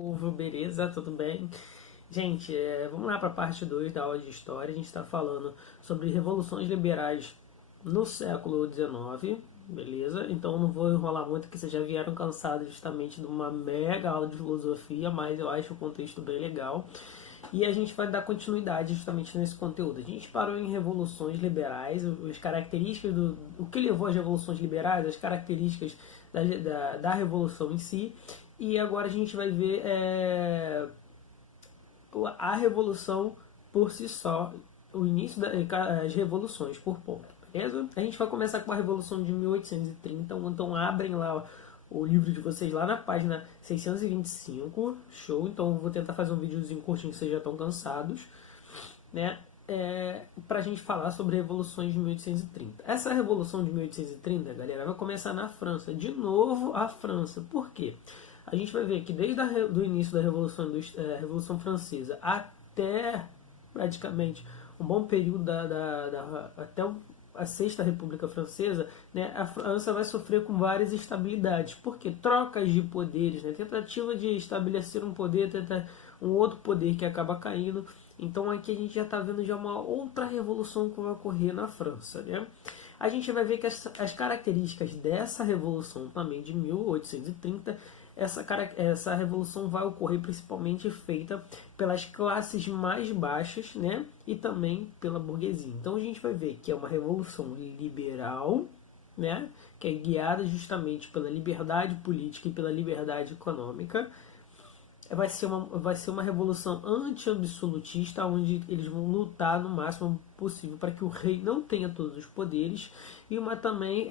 Povo, beleza? Tudo bem? Gente, vamos lá para a parte 2 da aula de História. A gente está falando sobre revoluções liberais no século XIX, beleza? Então não vou enrolar muito, que vocês já vieram cansados justamente de uma mega aula de filosofia, mas eu acho o contexto bem legal. E a gente vai dar continuidade justamente nesse conteúdo. A gente parou em revoluções liberais, as características o que levou às revoluções liberais, as características da revolução em si. E agora a gente vai ver a revolução por si só, o início das revoluções por ponto, beleza? A gente vai começar com a revolução de 1830, então abrem lá o livro de vocês lá na página 625, show? Então eu vou tentar fazer um videozinho curtinho, vocês já estão cansados, né? Para a gente falar sobre revoluções de 1830. Essa revolução de 1830, galera, vai começar na França. De novo a França. Por quê? A gente vai ver que desde o início da Revolução Francesa até praticamente um bom período até a Sexta República Francesa, né, a França vai sofrer com várias instabilidades, porque trocas de poderes, né, tentativa de estabelecer um poder, um outro poder que acaba caindo. Então aqui a gente já está vendo já uma outra revolução que vai ocorrer na França, né? A gente vai ver que as características dessa revolução também de 1830, essa revolução vai ocorrer principalmente feita pelas classes mais baixas, né? E também pela burguesia. Então a gente vai ver que é uma revolução liberal, né? Que é guiada justamente pela liberdade política e pela liberdade econômica. Vai ser uma revolução anti-absolutista, onde eles vão lutar no máximo possível para que o rei não tenha todos os poderes, e uma também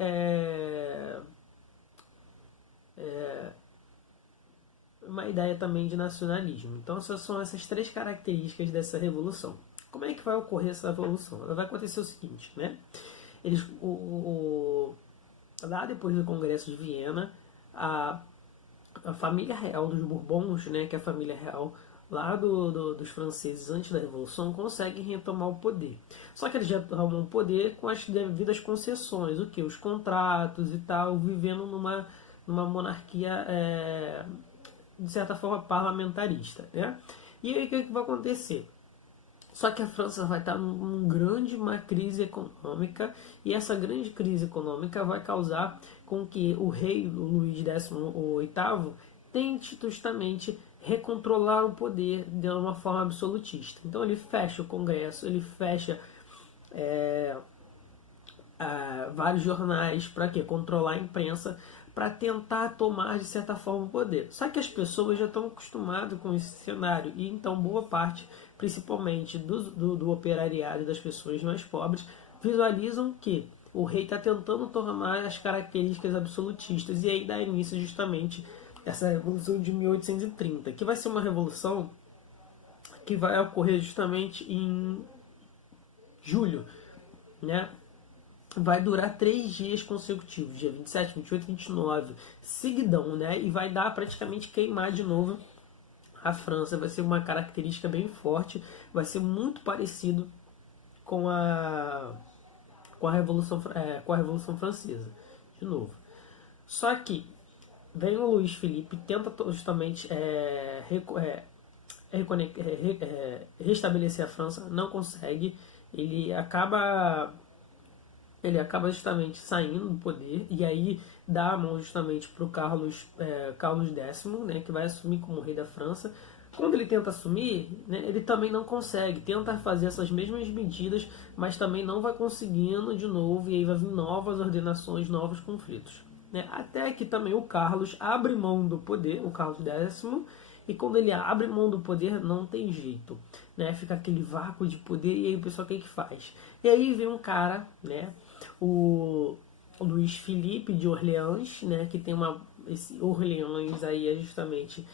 uma ideia também de nacionalismo. Então essas são essas três características dessa revolução. Como é que vai ocorrer essa revolução? Ela vai acontecer o seguinte, né? Eles, lá depois do Congresso de Viena, a família real dos Bourbons, né, que é a família real lá dos franceses antes da Revolução, conseguem retomar o poder. Só que eles retomam o poder com as devidas concessões, o que? Os contratos e tal, vivendo numa monarquia, de certa forma, parlamentarista. Né? E aí o que vai acontecer? Só que a França vai estar numa grande crise econômica, e essa grande crise econômica vai causar com que o rei Luís XVIII tente justamente recontrolar o poder de uma forma absolutista. Então ele fecha o Congresso, ele fecha vários jornais para quê? Controlar a imprensa, para tentar tomar de certa forma o poder. Só que as pessoas já estão acostumadas com esse cenário, e então boa parte, principalmente do operariado e das pessoas mais pobres, visualizam que o rei está tentando tomar as características absolutistas, e aí dá início justamente essa revolução de 1830, que vai ser uma revolução que vai ocorrer justamente em julho, né? Vai durar 3 dias consecutivos, dia 27, 28 e 29, seguidão, né? E vai dar praticamente queimar de novo a França. Vai ser uma característica bem forte, vai ser muito parecido com com a Revolução Francesa, de novo. Só que vem o Luiz Felipe, tenta justamente restabelecer a França, não consegue, ele acaba justamente saindo do poder, e aí dá a mão justamente para o Carlos X, né, que vai assumir como rei da França. Quando ele tenta assumir, né, ele também não consegue, tenta fazer essas mesmas medidas, mas também não vai conseguindo de novo, e aí vai vir novas ordenações, novos conflitos. Né? Até que também o Carlos abre mão do poder, o Carlos X, e quando ele abre mão do poder, não tem jeito, né? Fica aquele vácuo de poder, e aí o pessoal o que que faz? E aí vem um cara, né? O Luiz Felipe de Orleans, né? Que tem esse Orleans aí é justamente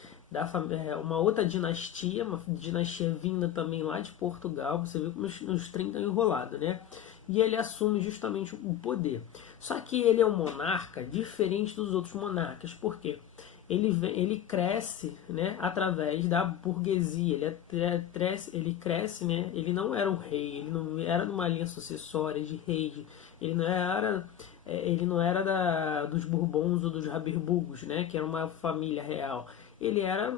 uma outra dinastia, uma dinastia vinda também lá de Portugal. Você viu como os 30 enrolado, né? E ele assume justamente o poder. Só que ele é um monarca diferente dos outros monarcas. Por quê? Ele cresce, né, através da burguesia, ele cresce, né, ele não era o rei, ele não era numa linha sucessória de reis, ele não era dos Bourbons ou dos Habsburgos, né, que era uma família real. Ele era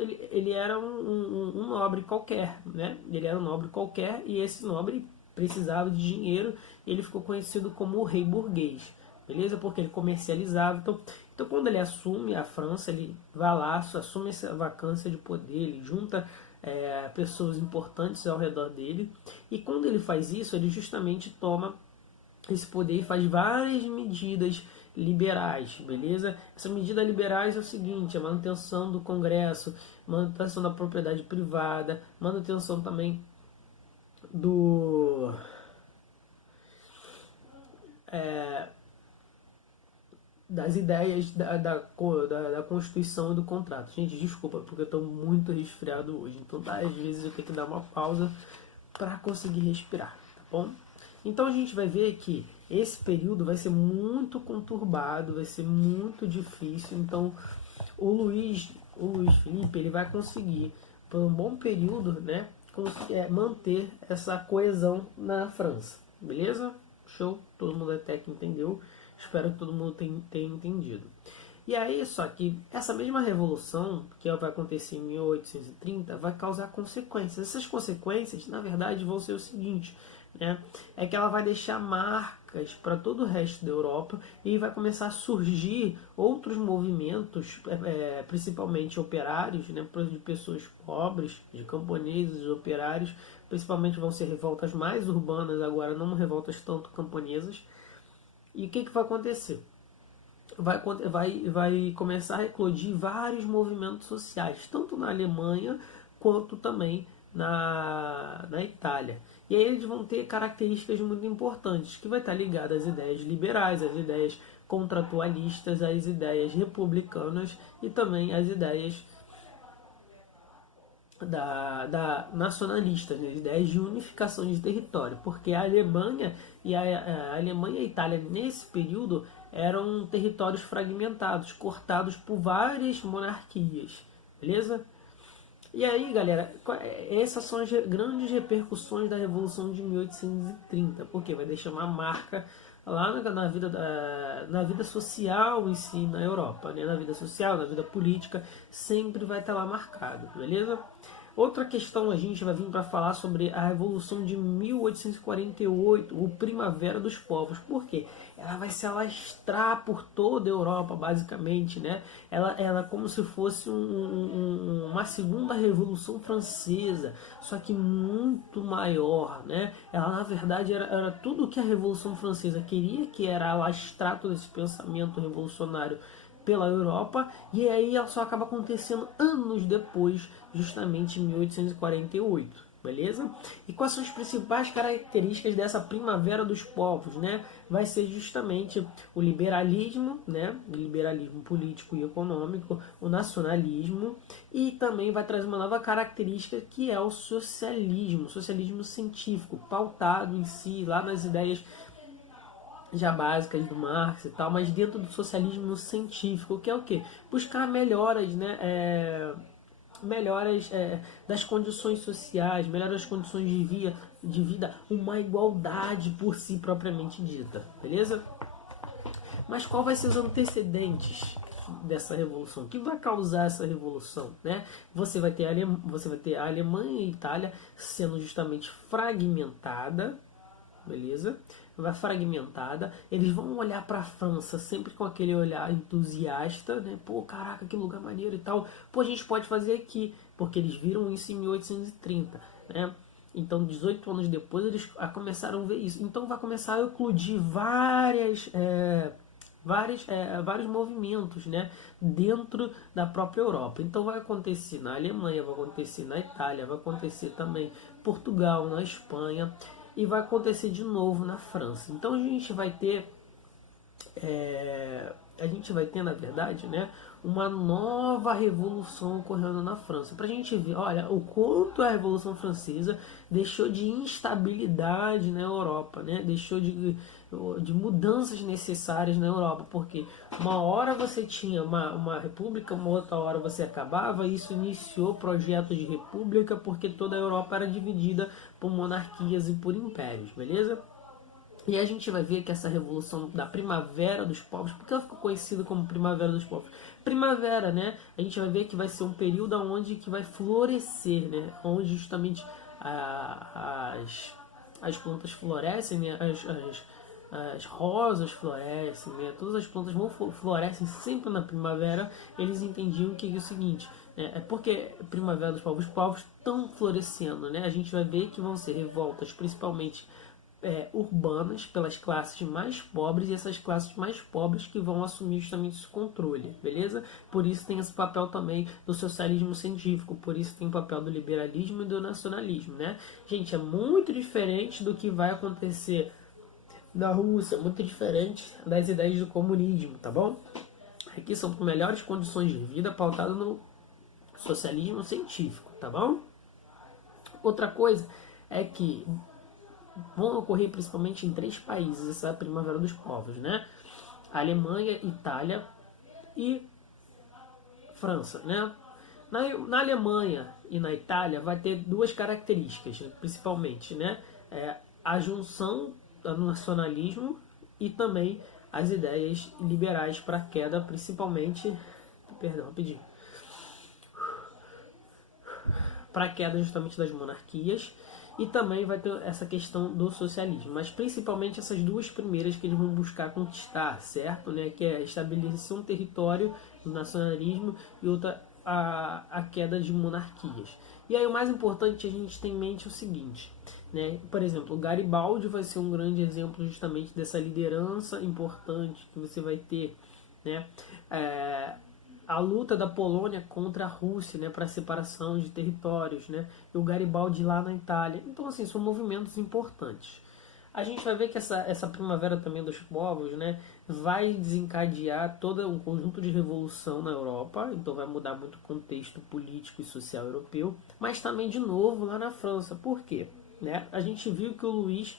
ele era um nobre qualquer, né? Ele era um nobre qualquer e esse nobre precisava de dinheiro e ele ficou conhecido como o rei burguês, beleza? Porque ele comercializava. Então quando ele assume a França, ele vai lá, assume essa vacância de poder, ele junta pessoas importantes ao redor dele e quando ele faz isso, ele justamente toma esse poder e faz várias medidas liberais, beleza? Essas medidas liberais é o seguinte, a manutenção do Congresso, manutenção da propriedade privada, manutenção também do das ideias da Constituição e do contrato. Gente, desculpa, porque eu estou muito resfriado hoje, então às vezes eu tenho que dar uma pausa para conseguir respirar, tá bom? Então a gente vai ver que esse período vai ser muito conturbado, vai ser muito difícil. Então o Luiz Felipe ele vai conseguir, por um bom período, né, manter essa coesão na França. Beleza? Show? Todo mundo até que entendeu. Espero que todo mundo tenha entendido. E aí, só que essa mesma revolução, que vai acontecer em 1830, vai causar consequências. Essas consequências, na verdade, vão ser o seguinte, né? É que ela vai deixar marcas para todo o resto da Europa e vai começar a surgir outros movimentos, principalmente operários, né? De pessoas pobres, de camponeses, operários, principalmente vão ser revoltas mais urbanas agora, não revoltas tanto camponesas. E o que vai acontecer? Vai começar a eclodir vários movimentos sociais, tanto na Alemanha quanto também na Itália. E aí eles vão ter características muito importantes, que vai estar ligada às ideias liberais, às ideias contratualistas, às ideias republicanas e também às ideias nacionalistas, né? Ideias de unificação de território, porque a Alemanha e a Itália nesse período eram territórios fragmentados, cortados por várias monarquias, beleza? E aí, galera, essas são as grandes repercussões da Revolução de 1830, porque vai deixar uma marca lá na vida social em si na Europa, né? Na vida social, na vida política, sempre vai estar lá marcado, beleza? Outra questão a gente vai vir para falar sobre a Revolução de 1848, o Primavera dos Povos. Por quê? Ela vai se alastrar por toda a Europa, basicamente, né? Ela é como se fosse uma segunda Revolução Francesa, só que muito maior, né? Ela, na verdade, era tudo o que a Revolução Francesa queria, que era alastrar todo esse pensamento revolucionário pela Europa, e aí ela só acaba acontecendo anos depois, justamente em 1848, beleza? E quais são as principais características dessa primavera dos povos, né? Vai ser justamente o liberalismo, né? O liberalismo político e econômico, o nacionalismo, e também vai trazer uma nova característica que é o socialismo científico, pautado em si, lá nas ideias já básicas do Marx e tal, mas dentro do socialismo científico, que é o quê? Buscar melhoras, né? Melhoras das condições sociais, melhoras das condições de vida, uma igualdade por si propriamente dita, beleza? Mas qual vai ser os antecedentes dessa revolução? O que vai causar essa revolução, né? Você vai ter a Alemanha e a Itália sendo justamente fragmentada, beleza? Vai fragmentada, eles vão olhar para a França sempre com aquele olhar entusiasta, né? Pô, caraca, que lugar maneiro e tal. Pô, a gente pode fazer aqui, porque eles viram isso em 1830, né? Então, 18 anos depois, eles começaram a ver isso. Então, vai começar a eclodir vários movimentos, né, dentro da própria Europa. Então vai acontecer na Alemanha, vai acontecer na Itália, vai acontecer também em Portugal, na Espanha e vai acontecer de novo na França. Então a gente vai ter na verdade, né, uma nova revolução ocorrendo na França. Para a gente ver, olha, o quanto a Revolução Francesa deixou de instabilidade na Europa, né? Deixou de mudanças necessárias na Europa, porque uma hora você tinha uma república, uma outra hora você acabava, e isso iniciou projetos de república, porque toda a Europa era dividida por monarquias e por impérios, beleza? E a gente vai ver que essa revolução da Primavera dos Povos, porque ela ficou conhecida como Primavera dos Povos? Primavera, né? A gente vai ver que vai ser um período onde que vai florescer, né? Onde justamente as plantas florescem, né? As rosas florescem, né? Todas as plantas florescem sempre na primavera. Eles entendiam que é o seguinte, né? É porque Primavera dos Povos, os povos estão florescendo, né? A gente vai ver que vão ser revoltas, principalmente urbanas, pelas classes mais pobres, e essas classes mais pobres que vão assumir justamente esse controle, beleza? Por isso tem esse papel também do socialismo científico, por isso tem o papel do liberalismo e do nacionalismo, né? Gente, é muito diferente do que vai acontecer na Rússia, muito diferente das ideias do comunismo, tá bom? Aqui são melhores condições de vida pautado no socialismo científico, tá bom? Outra coisa é que vão ocorrer principalmente em 3 países essa Primavera dos Povos, né? Alemanha, Itália e França, né? Na Alemanha e na Itália vai ter 2 características, principalmente, né? A junção do nacionalismo e também as ideias liberais para a queda, principalmente, perdão, rapidinho, para a queda justamente das monarquias, e também vai ter essa questão do socialismo, mas principalmente essas 2 primeiras que eles vão buscar conquistar, certo? Né? Que é estabelecer um território do nacionalismo e outra a queda de monarquias. E aí o mais importante a gente tem em mente o seguinte, né? Por exemplo, o Garibaldi vai ser um grande exemplo justamente dessa liderança importante que você vai ter, né? A luta da Polônia contra a Rússia, né, para a separação de territórios, né, e o Garibaldi lá na Itália. Então, assim, são movimentos importantes. A gente vai ver que essa primavera também dos povos, né, vai desencadear todo um conjunto de revolução na Europa, então vai mudar muito o contexto político e social europeu, mas também, de novo, lá na França. Por quê? Né? A gente viu que o Luís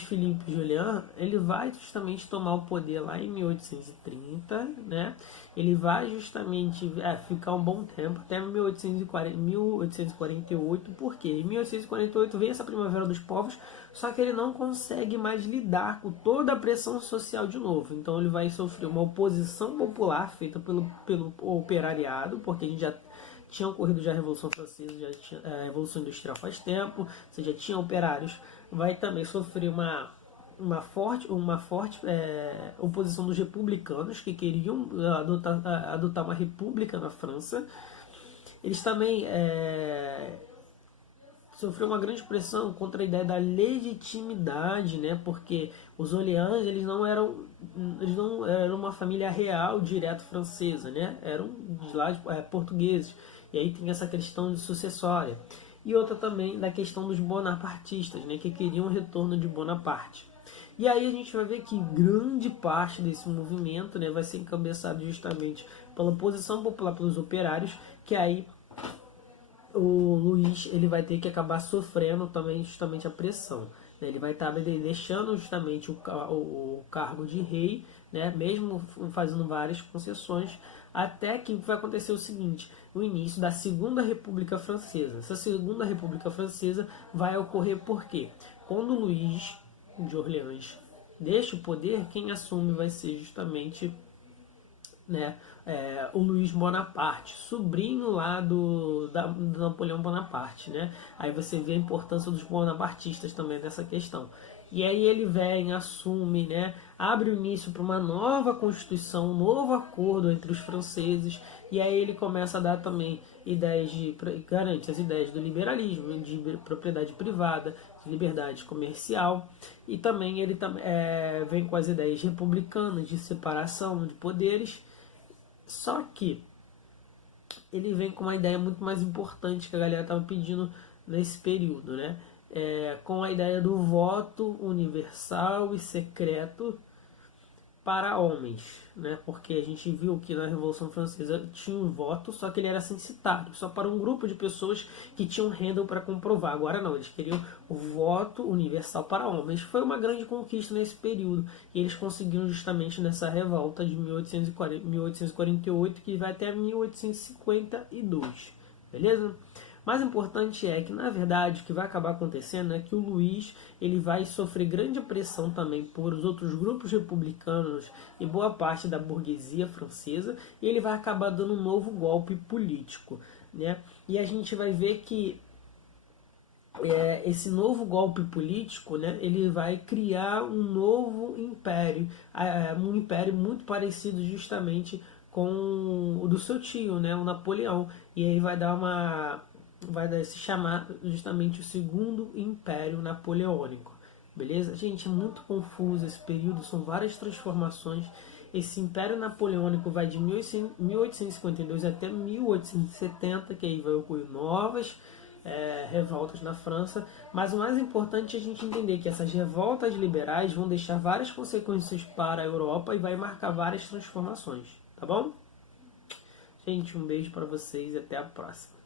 Filipe Julian, ele vai justamente tomar o poder lá em 1830, né? Ele vai justamente ficar um bom tempo, até 1848, por quê? Em 1848 vem essa Primavera dos Povos, só que ele não consegue mais lidar com toda a pressão social de novo. Então ele vai sofrer uma oposição popular feita pelo operariado, porque a gente já tinha ocorrido já a Revolução Francesa, já tinha a Revolução Industrial faz tempo, você já tinha operários, vai também sofrer uma forte oposição dos republicanos que queriam adotar uma república na França. Eles também sofreu uma grande pressão contra a ideia da legitimidade, né? Porque os Orleans eles não eram uma família real direto francesa, né? Eram de lá portugueses. E aí tem essa questão de sucessória. E outra também da questão dos bonapartistas, né? Que queriam o retorno de Bonaparte. E aí a gente vai ver que grande parte desse movimento, né, vai ser encabeçado justamente pela oposição popular, pelos operários, que aí o Luís ele vai ter que acabar sofrendo também justamente a pressão, né? Ele vai estar deixando justamente o cargo de rei, né? Mesmo fazendo várias concessões, até que vai acontecer o seguinte, o início da Segunda República Francesa. Essa Segunda República Francesa vai ocorrer por quê? Quando Luís de Orleans deixa o poder, quem assume vai ser justamente, né, o Luís Bonaparte, sobrinho lá do Napoleão Bonaparte, né? Aí você vê a importância dos bonapartistas também nessa questão. E aí ele vem, assume, né, abre o início para uma nova constituição, um novo acordo entre os franceses, e aí ele começa a dar também garante as ideias do liberalismo, de propriedade privada, de liberdade comercial, e também ele vem com as ideias republicanas de separação de poderes. Só que ele vem com uma ideia muito mais importante que a galera estava pedindo nesse período, né? Com a ideia do voto universal e secreto para homens, né? Porque a gente viu que na Revolução Francesa tinha um voto, só que ele era censitário, só para um grupo de pessoas que tinham renda para comprovar. Agora não, eles queriam o voto universal para homens. Foi uma grande conquista nesse período, e eles conseguiram justamente nessa revolta de 1848, que vai até 1852, beleza? Mais importante é que, na verdade, o que vai acabar acontecendo é que o Luís ele vai sofrer grande pressão também por os outros grupos republicanos e boa parte da burguesia francesa, e ele vai acabar dando um novo golpe político, né? E a gente vai ver que esse novo golpe político, né, ele vai criar um novo império, um império muito parecido justamente com o do seu tio, né, o Napoleão, e aí vai se chamar justamente o Segundo Império Napoleônico, beleza? Gente, é muito confuso esse período, são várias transformações. Esse Império Napoleônico vai de 1852 até 1870, que aí vai ocorrer novas revoltas na França, mas o mais importante é a gente entender que essas revoltas liberais vão deixar várias consequências para a Europa e vai marcar várias transformações, tá bom? Gente, um beijo para vocês e até a próxima.